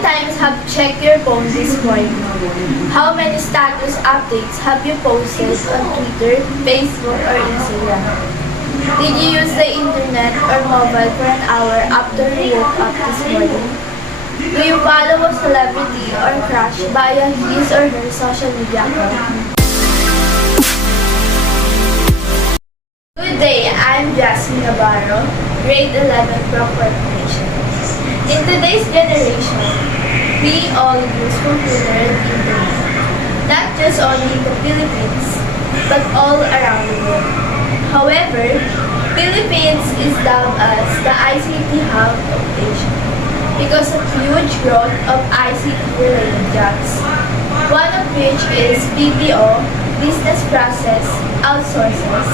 times have you checked your phone this morning? How many status updates have you posted on Twitter, Facebook, or Instagram? Did you use the internet or mobile for an hour after you woke up this morning? Do you follow a celebrity or crush via his or her social media account? Good day, I'm Jasmine Navarro, grade 11 from Corporation. In today's generation, we all use computer and internet, not just only in the Philippines, but all around the world. However, Philippines is dubbed as the ICT hub of Asia because of huge growth of ICT-related jobs, one of which is BPO, business process outsources,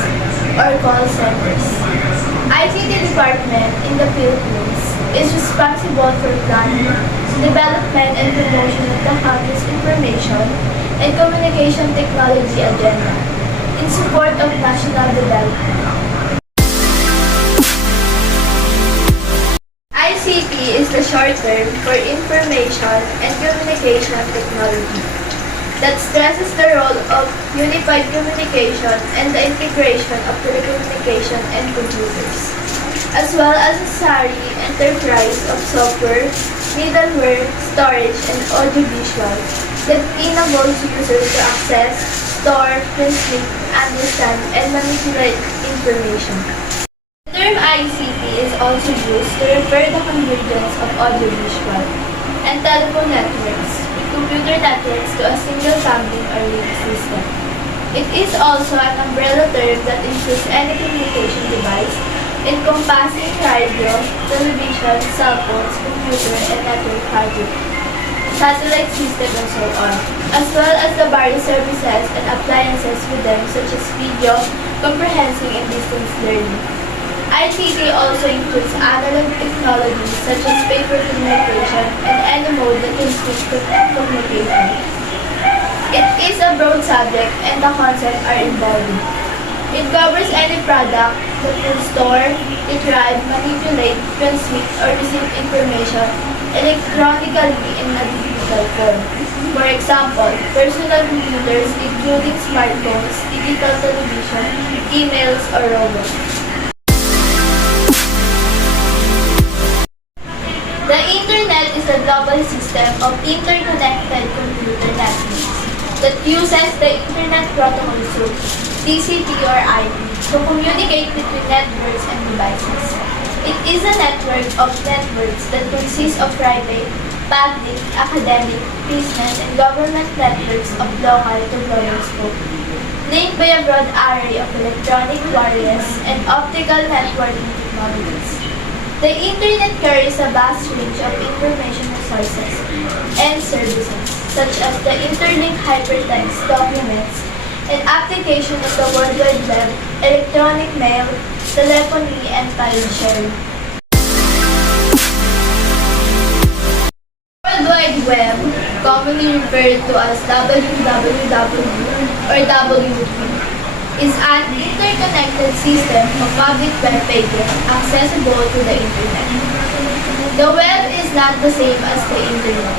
or call centers. ICT department in the Philippines is responsible for planning, development, and promotion of the country's information and communication technology agenda in support of national development. ICT is the short term for information and communication technology that stresses the role of unified communication and the integration of telecommunication and computers, as well as necessary enterprise of software, middleware, storage, and audiovisual that enables users to access, store, transmit, understand, and manipulate information. The term ICT is also used to refer the convergence of audiovisual and telephone networks with computer networks to a single bundle or link system. It is also an umbrella term that includes any communication device encompassing radio, television, cell phones, computer, and network hardware, satellite system, and so on, as well as the various services and appliances with them such as video, comprehensive, and distance learning. ICT also includes analog technologies such as paper communication and any mode that can switch to communication. It is a broad subject and the concepts are involved. It covers any product that can store, retrieve, manipulate, transmit, or receive information electronically in a digital form. For example, personal computers including smartphones, digital television, emails, or robots. The Internet is a global system of interconnected computer networks that uses the Internet Protocol Suite, TCP or IP, to communicate between networks and devices. It is a network of networks that consists of private, public, academic, business, and government networks of local to global scope, linked by a broad array of electronic, wireless, and optical networking technologies. The Internet carries a vast range of information resources and services, such as the interlinked hypertext documents and application of the World Wide Web, electronic mail, telephony, and file sharing. World Wide Web, commonly referred to as WWW or W3, is an interconnected system of public web pages accessible to the Internet. The web is not the same as the Internet.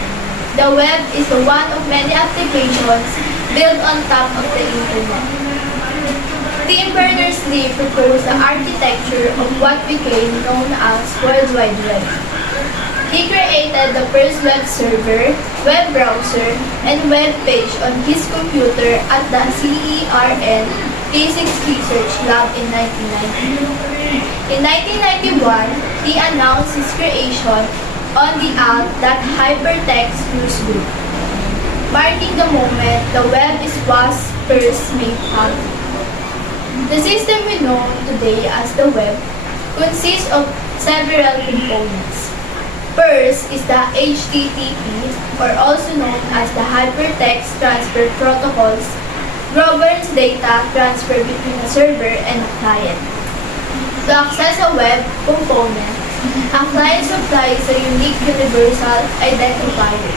The web is the one of many applications built on top of the Internet. Tim Berners-Lee proposed the architecture of what became known as World Wide Web. He created the first web server, web browser, and web page on his computer at the CERN Physics Research Lab in 1990. In 1991, he announced his creation on the alt.hypertext newsgroup, marking the moment the web was first made public. The system we know today as the web consists of several components. First is the HTTP, or also known as the Hypertext Transfer Protocols, governs data transfer between a server and a client. To access a web component, a client supplies a unique universal identifier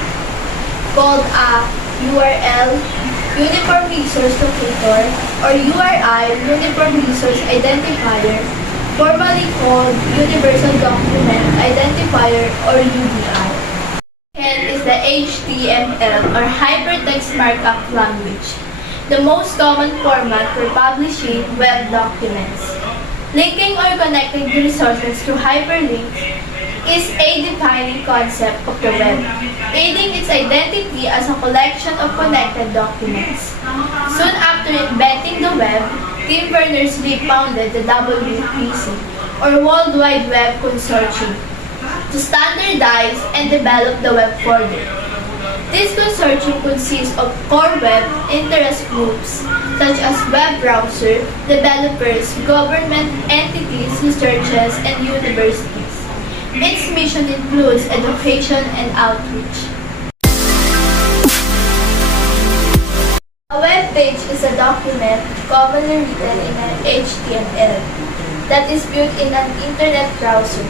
called a URL, Uniform Resource Locator, or URI, Uniform Resource Identifier, formerly called Universal Document Identifier or UDI. And HTML or Hypertext Markup Language, the most common format for publishing web documents. Linking or connecting the resources through hyperlinks is a defining concept of the web, aiding its identity as a collection of connected documents. Soon after inventing the web, Tim Berners-Lee founded the WWC, or World Wide Web Consortium, to standardize and develop the web further. This consortium consists of core web interest groups such as web browser, developers, government entities, researchers, and universities. Its mission includes education and outreach. A web page is a document commonly written in an HTML that is viewed in an internet browser.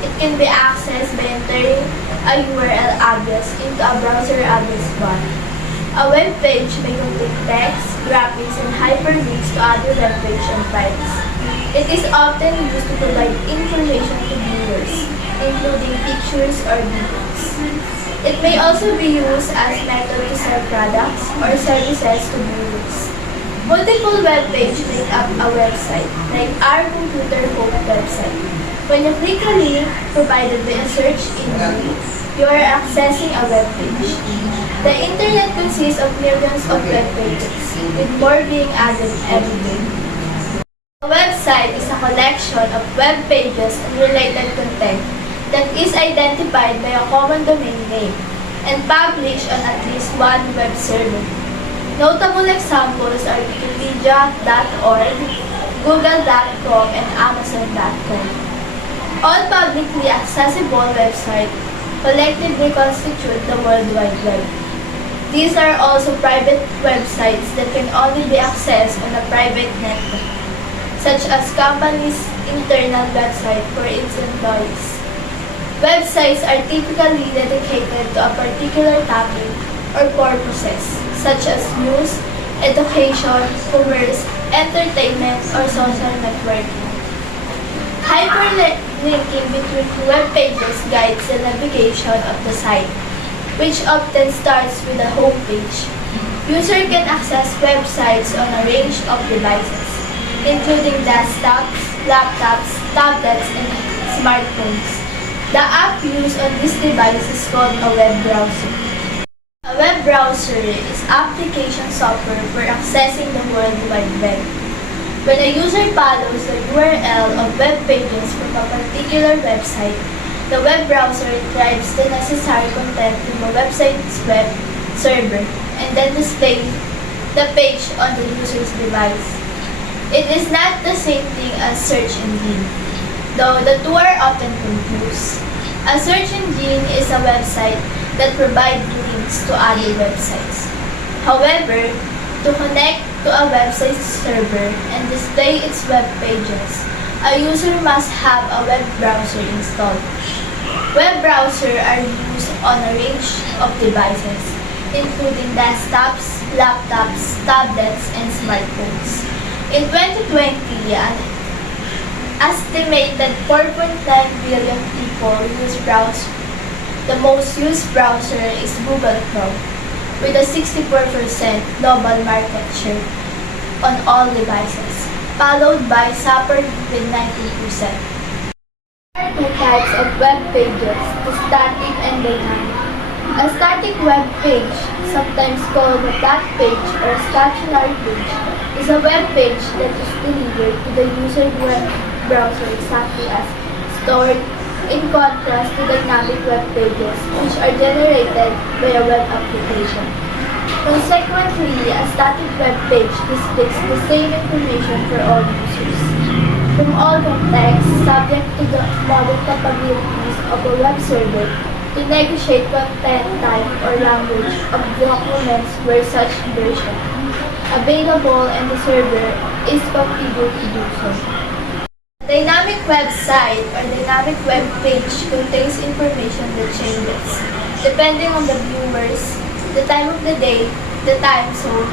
It can be accessed by entering a URL address into a browser address bar. A web page may contain text, graphics, and hyperlinks to other web page and files. It is often used to provide information to viewers, including pictures or videos. It may also be used as a method to sell products or services to viewers. Multiple web pages make up a website, like our computer home website. When you click a link provided by a search engine, you are accessing a web page. The internet consists of millions of web pages, with more being added every day. A website is a collection of web pages and related content that is identified by a common domain name and published on at least one web server. Notable examples are Wikipedia.org, Google.com, and Amazon.com. All publicly accessible websites collectively constitute the World Wide Web. These are also private websites that can only be accessed on a private network, such as companies' internal website for its employees. Websites are typically dedicated to a particular topic or purposes, such as news, education, commerce, entertainment, or social networking. Hyperlinking between web pages guides the navigation of the site, which often starts with a home page. User can access websites on a range of devices, including desktops, laptops, tablets, and smartphones. The app used on this device is called a web browser. A web browser is application software for accessing the World Wide Web. When a user follows the URL of web pages from a particular website, the web browser retrieves the necessary content from the website's web server and then displays the page on the user's device. It is not the same thing as search engine, though the two are often confused. A search engine is a website that provides links to other websites. However, to connect to a website's server and display its web pages, a user must have a web browser installed. Web browsers are used on a range of devices, including desktops, laptops, tablets, and smartphones. In 2020, an estimated 4.9 billion people use browsers. The most used browser is Google Chrome, with a 64% global market share on all devices, followed by Safari with 19%. There are two types of web pages, the static and dynamic. A static web page, sometimes called a flat page or stationary page, is a web page that is delivered to the user's web browser exactly as stored, in contrast to dynamic web pages, which are generated by a web application. Consequently, a static web page displays the same information for all users. From all context, subject to the modern capabilities of a web server to negotiate content type or language of documents where such version available and the server is configured to do so. Dynamic website or dynamic web page contains information that changes depending on the viewers, the time of the day, the time zone,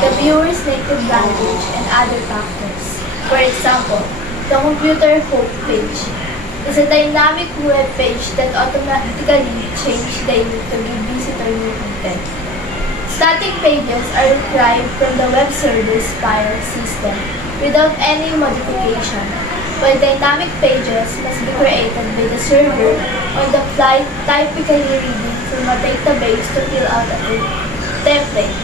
the viewer's native language, and other factors. For example, the computer home page. is a dynamic web page that automatically changes daily to give visitor new content. Static pages are retrieved from the web service file system without any modification, while dynamic pages must be created by the server on the fly, typically reading from a database to fill out a template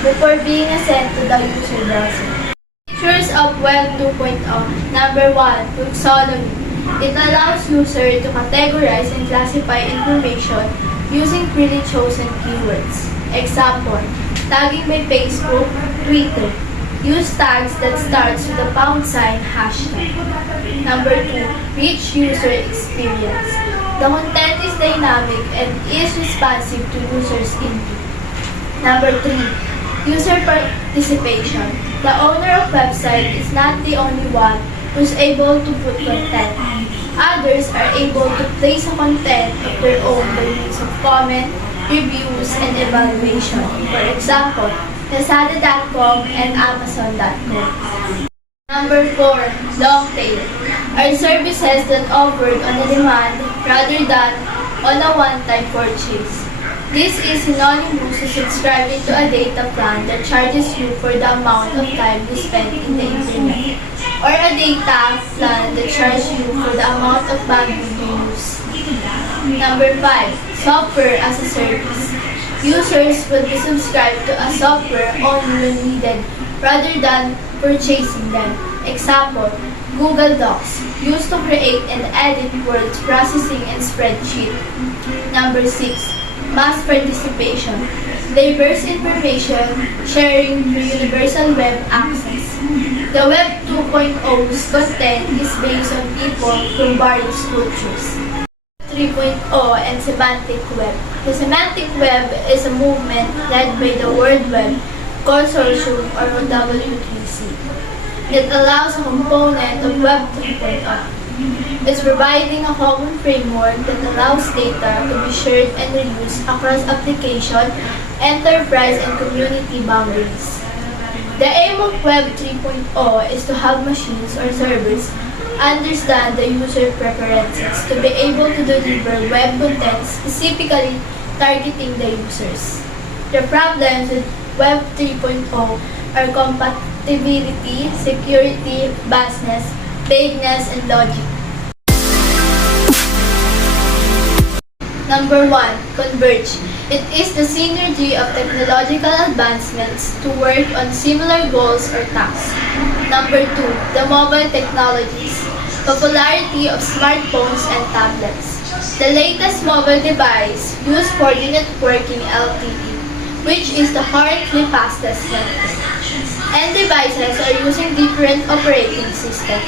before being sent to the user browser. Features of Web 2.0. Number 1. Taxonomy. It allows users to categorize and classify information using pre-chosen keywords. Example, tagging by Facebook, Twitter. Use tags that starts with the # hashtag. Number 2, rich user experience. The content is dynamic and is responsive to users' input. Number 3, user participation. The owner of website is not the only one who's able to put content. Others are able to place a content of their own by means of comment, reviews, and evaluation. For example, Lazada.com and Amazon.com. Number 4, long tail, are services that offered on a demand rather than on a one-time purchase. This is synonymous to subscribing to a data plan that charges you for the amount of time you spend in the internet, or a data plan that charges you for the amount of bandwidth you use. Number 5, software as a service. Users will be subscribed to a software only when needed rather than purchasing them. Example, Google Docs, used to create and edit word processing and spreadsheet. Number 6, mass participation. Diverse information sharing through universal web access. The Web 2.0's content is based on people from various cultures. 3.0 and Semantic Web. The Semantic Web is a movement led by the World Web Consortium or W3C. It allows a component of Web 3.0. It's providing a common framework that allows data to be shared and reused across application, enterprise, and community boundaries. The aim of Web 3.0 is to have machines or servers understand the user preferences to be able to deliver web content specifically targeting the users. The problems with Web 3.0 are compatibility, security, vastness, vagueness, and logic. Number 1, Converge. It is the synergy of technological advancements to work on similar goals or tasks. Number 2, the mobile technologies. Popularity of smartphones and tablets. The latest mobile device use for the networking LTE, which is the currently fastest network. And devices are using different operating systems.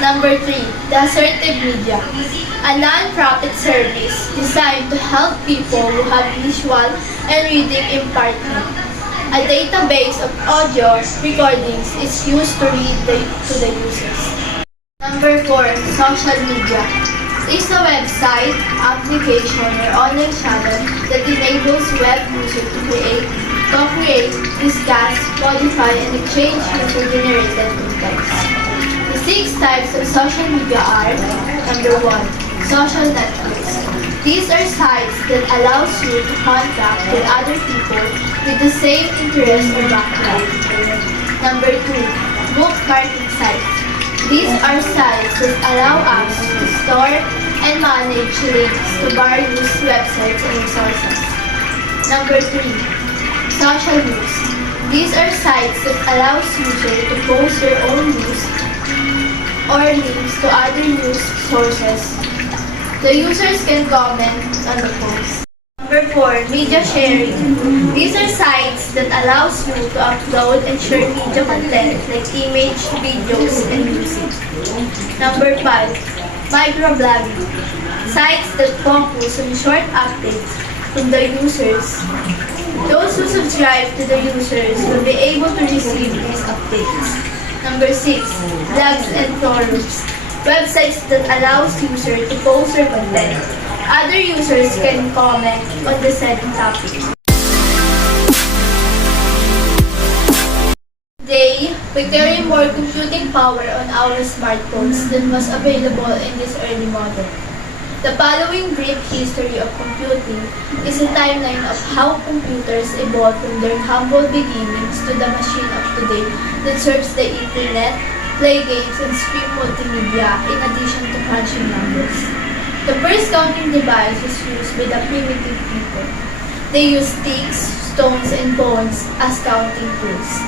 Number 3, the Assertive Media, a non-profit service designed to help people who have visual and reading impairment. A database of audio recordings is used to read to the users. Number 4, social media. It's a website, application, or online channel that enables web users to co-create, discuss, modify, and exchange user-generated content. The 6 types of social media are: Number 1, social networks. These are sites that allows you to contact with other people with the same interest or background. Number 2, bookmarking sites. These are sites that allow us to store and manage links to various websites and resources. Number 3, social news. These are sites that allows users to post their own news or links to other news sources. The users can comment on the post. Number 4, media sharing. These are sites that allows you to upload and share media content like image, videos, and music. Number 5, microblogging. Sites that focus on short updates from the users. Those who subscribe to the users will be able to receive these updates. Number 6, blogs and forums. Websites that allows users to post their content. Other users can comment on the said topic. Today, We carry more computing power on our smartphones than was available in this early model. The following brief history of computing is a timeline of how computers evolved from their humble beginnings to the machine of today that serves the internet, play games, and stream multimedia in addition to crunching numbers. The first counting device was used by the primitive people. They used sticks, stones, and bones as counting tools.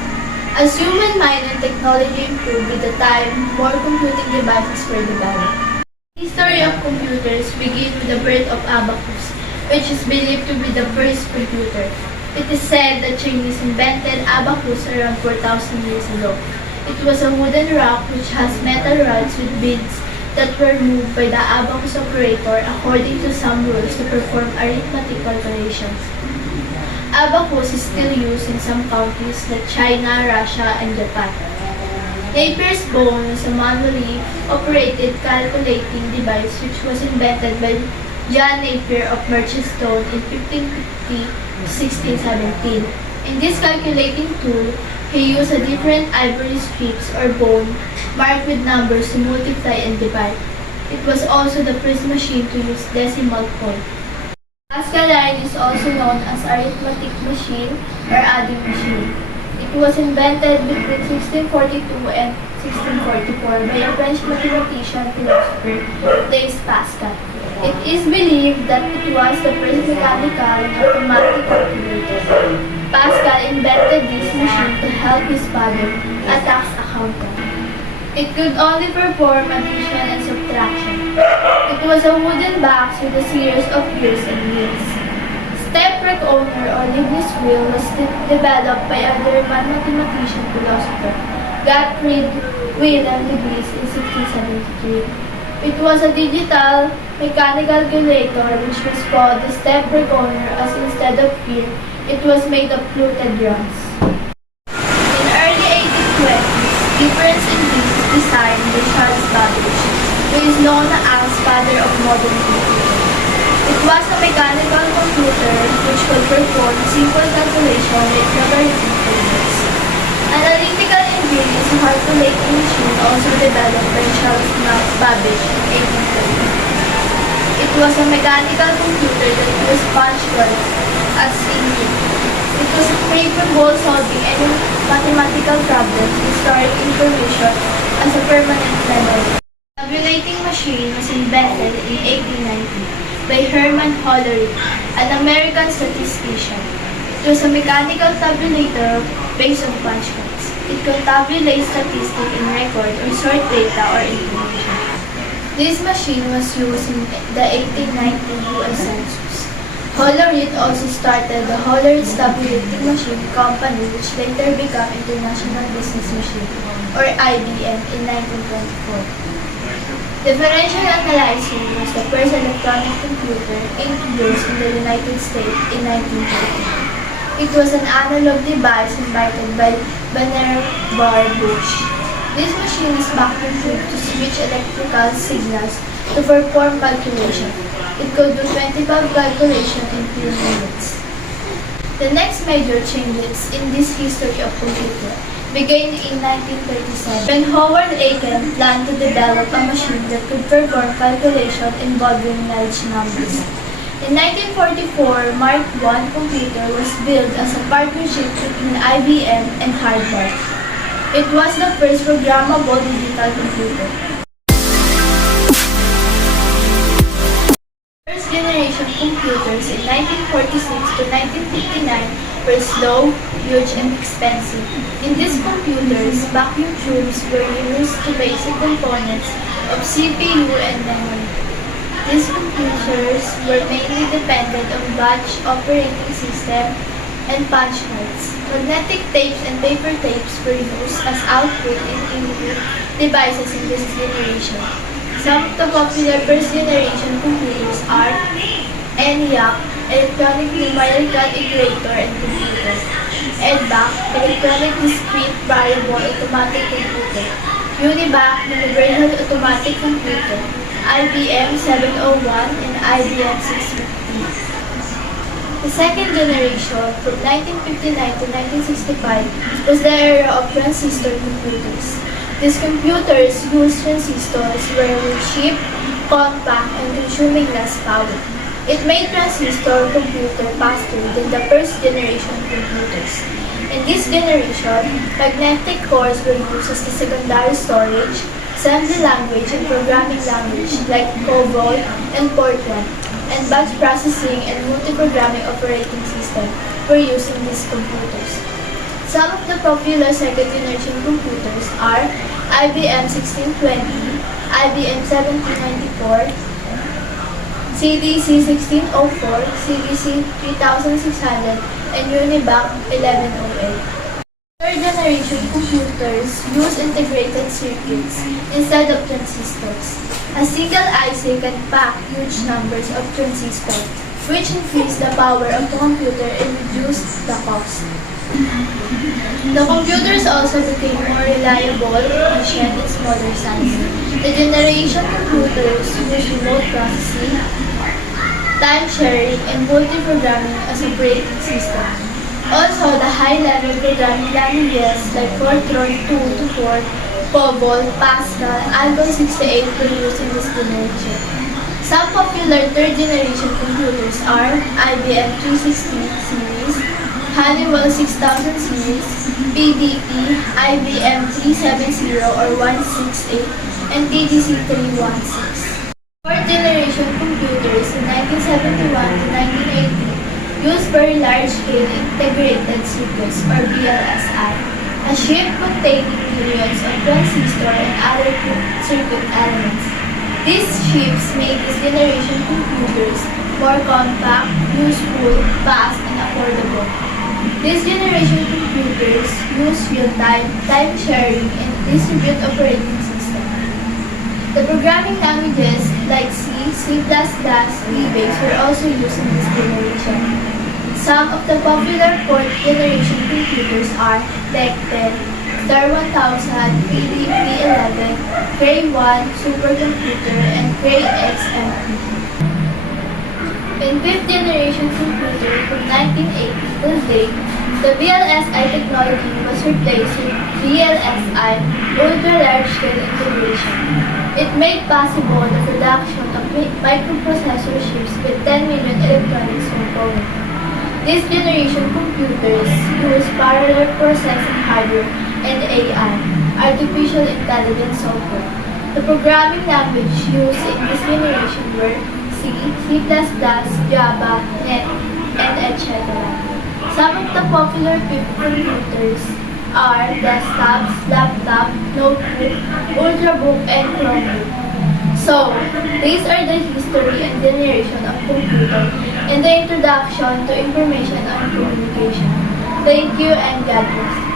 As human mind and technology improved with the time, more computing devices were developed. The history of computers begins with the birth of abacus, which is believed to be the first computer. It is said that Chinese invented abacus around 4,000 years ago. It was a wooden rock which has metal rods with beads that were moved by the abacus operator according to some rules to perform arithmetic calculations. Abacus is still used in some countries like China, Russia, and Japan. Napier's bone was a manually operated calculating device which was invented by John Napier of Merchantstone in 1550 to 1617. In this calculating tool, he used a different ivory strips or bone marked with numbers to multiply and divide. It was also the first machine to use decimal point. Pascal line is also known as arithmetic machine or adding machine. It was invented between 1642 and 1644 by a French mathematician philosopher, Blaise Pascal. It is believed that it was the first mechanical and automatic calculator. Pascal invented this machine to help his father, a tax accountant. It could only perform addition and subtraction. It was a wooden box with a series of gears and wheels. Step owner or Leibniz wheel was developed by a German mathematician philosopher, Gottfried Wilhelm Leibniz in 1673. It was a digital mechanical calculator which was called the step owner as instead of gear, it was made of fluted drums. In early 1820s, difference in this design by Charles Babbage, who is known as father of modern computing. It was a mechanical computer which could perform simple calculation with logarithmic tables. Analytical engine is a calculating machine also developed by Charles Babbage in 1830. It was a mechanical computer that used punch cards as input. It was capable of solving any mathematical problems and storing information as a permanent memory. The tabulating machine was invented in 1890 by Herman Hollerith, an American statistician. It was a mechanical tabulator based on punch cards. It could tabulate statistics in record or sort data or information. This machine was used in the 1890 U.S. Census. Hollerith also started the Hollerith Tabulating Machine Company, which later became International Business Machine, or IBM, in 1924. Differential analyzing was the first electronic computer introduced in the United States in 1930. It was an analog device invented by Vannevar Bush. This machine is vacuum-tubed to switch electrical signals to perform calculation. It could do 25 calculations in few minutes. The next major changes in this history of computer began in 1937 when Howard Aiken planned to develop a machine that could perform calculation involving large numbers. In 1944, Mark I computer was built as a partnership between IBM and Harvard. It was the first programmable digital computer. First-generation computers in 1946 to 1959 were slow, huge, and expensive. In these computers, vacuum tubes were used to basic components of CPU and memory. These computers were mainly dependent on batch operating system and punch cards. Magnetic tapes and paper tapes were used as output and input devices in this generation. Some of the popular first-generation computers are ENIAC, Electronic Numerical Equator and Computer; EDVAC, Electronic Discrete Variable Automatic Computer; UNIVAC, Universal Automatic Computer; IBM 701 and IBM 650. The second generation, from 1959 to 1965, was the era of transistor computers. These computers used transistors were cheap, compact, and consuming less power. It made transistor computer faster than the first generation computers. In this generation, magnetic cores were used as the secondary storage, assembly language, and programming language like COBOL and Fortran, and batch processing and multi-programming operating system were used in these computers. Some of the popular second-generation computers are IBM 1620, IBM 1794, CDC 1604, CDC 3600, and Univac 1108. Third-generation computers use integrated circuits instead of transistors. A single IC can pack huge numbers of transistors, which increase the power of the computer and reduce the cost. The computers also became more reliable, efficient, and smaller size. The generation computers use remote processing, time sharing, and multi-programming as operating system. Also, the high-level programming languages like Fortran 2-4, COBOL, Pascal, Algol 68 were used in this generation. Some popular third-generation computers are IBM 360 series, Honeywell 6000 series, PDP, IBM 370 or 168, and TDC 316. Fourth-generation computers in 1971 to 1980 used very large-scale integrated circuits or VLSI, a chip containing millions of transistors and other circuit elements. These chips made this generation computers more compact, useful, fast, and affordable. This generation computers use real-time, time-sharing, and distributed operating system. The programming languages like C, C++, VBase were also used in this generation. Some of the popular fourth-generation computers are DEC 10, Star 1000, PDP-11, Cray 1 supercomputer, and Cray XMP. In fifth-generation computer from 1980 till date, the VLSI technology was replaced with VLSI ultra-large-scale integration. It made possible the production of microprocessor chips with 10 million electronics components. This generation computers use parallel processing hardware and AI, artificial intelligence software. The programming language used in this generation were C, C++, Java, Net, and etc. Some of the popular fifth computers are desktops, laptop, notebook, ultrabook, and Chromebook. So, these are the history and generation of computer and the introduction to information and communication. Thank you and God bless.